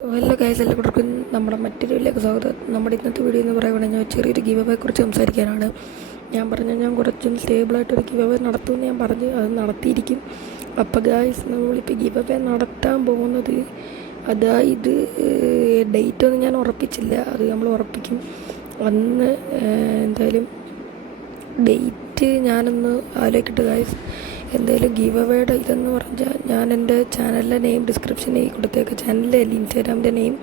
Hello guys, എല്ലാവർക്കും നമ്മുടെ മറ്റൊരു വീഡിയോയിലേക്ക് സ്വാഗതം. നമ്മുടെ ഇന്നത്തെ വീഡിയോ എന്ന് പറയുകയാണെങ്കിൽ ഞാൻ ചെറിയൊരു ഗിവ് അവയെ കുറിച്ച് സംസാരിക്കാനാണ്. ഞാൻ കുറച്ചും സ്റ്റേബിളായിട്ടൊരു ഗിവ് അവേ നടത്തുമെന്ന് ഞാൻ പറഞ്ഞു, അത് നടത്തിയിരിക്കും. അപ്പോൾ ഗൈസ്, നമ്മളിപ്പോൾ ഗിവ് അവേ നടത്താൻ പോകുന്നത്, അതായത് ഡേറ്റൊന്നും ഞാൻ ഉറപ്പിച്ചില്ല, അത് നമ്മൾ ഉറപ്പിക്കും അന്ന്. എന്തായാലും ഡേറ്റ് ഞാനൊന്ന് ആലോചിക്കട്ടെ ഗൈസ്. എന്തായാലും ഗീവ് അവേയുടെ ഇതെന്ന് പറഞ്ഞാൽ ഞാൻ എൻ്റെ ചാനലിൻ്റെ നെയിം ഡിസ്ക്രിപ്ഷനിൽ കൊടുത്തേക്കാം, ചാനലിൻ്റെ അല്ല ഇൻസ്റ്റാഗ്രാമിൻ്റെ നെയിം.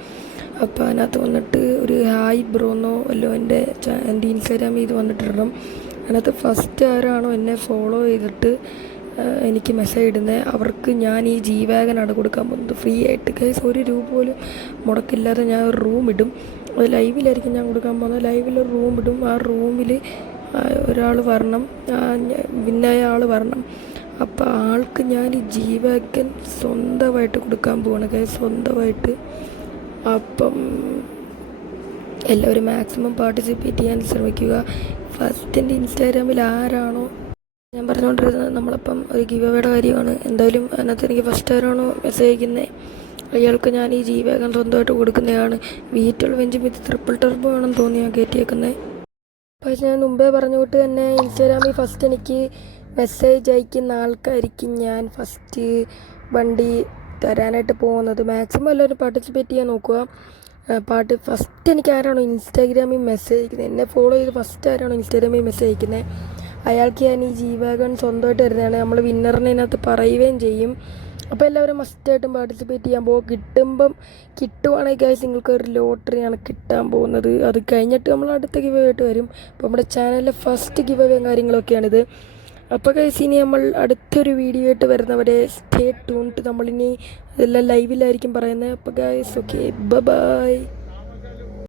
അപ്പോൾ അതിനകത്ത് വന്നിട്ട് ഒരു ഹായ് ബ്രോന്നോ വല്ലോ എൻ്റെ ഇൻസ്റ്റാഗ്രാമിൽ ഇത് വന്നിട്ടിടണം. അതിനകത്ത് ഫസ്റ്റ് ആരാണോ എന്നെ ഫോളോ ചെയ്തിട്ട് എനിക്ക് മെസ്സേജ് ഇടുന്നത് അവർക്ക് ഞാൻ ഈ വാഗനാണ് കൊടുക്കാൻ പോകുന്നത്, ഫ്രീ ആയിട്ട് ഗൈസ്. ഒരു രൂപ പോലും മുടക്കില്ലാതെ ഞാൻ ഒരു റൂം ഇടും. അത് ലൈവിലായിരിക്കും ഞാൻ കൊടുക്കാൻ പോകുന്നത്. ലൈവിലൊരു റൂം ഇടും. ആ റൂമിൽ ഒരാൾ വരണം, വിന്നായ ആൾ വരണം. അപ്പോൾ ആൾക്ക് ഞാൻ ഈ വാഗൻ സ്വന്തമായിട്ട് കൊടുക്കാൻ പോവാണ് ഗൈസ്, സ്വന്തമായിട്ട്. അപ്പം എല്ലാവരും മാക്സിമം പാർട്ടിസിപ്പേറ്റ് ചെയ്യാൻ ശ്രമിക്കുക. ഫസ്റ്റ് എൻ്റെ ഇൻസ്റ്റാഗ്രാമിൽ ആരാണോ ഞാൻ പറഞ്ഞുകൊണ്ടിരുന്നത്, നമ്മളിപ്പം ഒരു ഗിവ് അവേയുടെ കാര്യമാണ്. എന്തായാലും അതിനകത്ത് എനിക്ക് ഫസ്റ്റ് ആരാണോ മെസ്സേജ് അയക്കുന്നത് അയാൾക്ക് ഞാൻ ഈ വാഗൻ സ്വന്തമായിട്ട് കൊടുക്കുന്നതാണ്. V12 എഞ്ചിൻ വിത്ത് ട്രിപ്പിൾ ടർബോ ആണെന്ന് തോന്നി ഞാൻ കയറ്റിയേക്കുന്നത്. പക്ഷേ ഞാൻ മുമ്പേ പറഞ്ഞ കൂട്ട് തന്നെ ഇൻസ്റ്റാഗ്രാമിൽ ഫസ്റ്റ് എനിക്ക് മെസ്സേജ് അയക്കുന്ന ആൾക്കായിരിക്കും ഞാൻ ഫസ്റ്റ് വണ്ടി തരാനായിട്ട് പോകുന്നത്. മാക്സിമം എല്ലാവരും പാർട്ടിസിപ്പേറ്റ് ചെയ്യാൻ നോക്കുക. ഫസ്റ്റ് എനിക്ക് ആരാണോ ഇൻസ്റ്റാഗ്രാമിൽ മെസ്സേജ് അയക്കുന്നത്, എന്നെ ഫോളോ ചെയ്ത് ഫസ്റ്റ് ആരാണോ ഇൻസ്റ്റാഗ്രാമിൽ മെസ്സേജ് അയക്കുന്നത് അയാൾക്ക് ഞാൻ ഈ വാഗൺ സ്വന്തമായിട്ട് തരുന്നതാണ്. നമ്മൾ വിന്നറിനെ അതിനകത്ത് പറയുകയും ചെയ്യും. അപ്പോൾ എല്ലാവരും മസ്റ്റായിട്ടും പാർട്ടിസിപ്പേറ്റ് ചെയ്യാൻ പോകും. കിട്ടുവാണെങ്കിൽ ഗൈസ് നിങ്ങൾക്ക് ഒരു ലോട്ടറിയാണ് കിട്ടാൻ പോകുന്നത്. അത് കഴിഞ്ഞിട്ട് നമ്മൾ അടുത്ത ഗിവ് അവേ ആയിട്ട് വരും. അപ്പോൾ നമ്മുടെ ചാനലിലെ ഫസ്റ്റ് ഗിവ് അവേ കാര്യങ്ങളൊക്കെയാണിത്. അപ്പോൾ ഗൈസ്, ഇനി നമ്മൾ അടുത്തൊരു വീഡിയോ ആയിട്ട് വരുന്നവരെ സ്റ്റേ ട്യൂൺഡ്. നമ്മളിനി എല്ലാം ലൈവിലായിരിക്കും പറയുന്നത്. അപ്പോൾ ഗൈസ്, ഓക്കെ, ബൈ.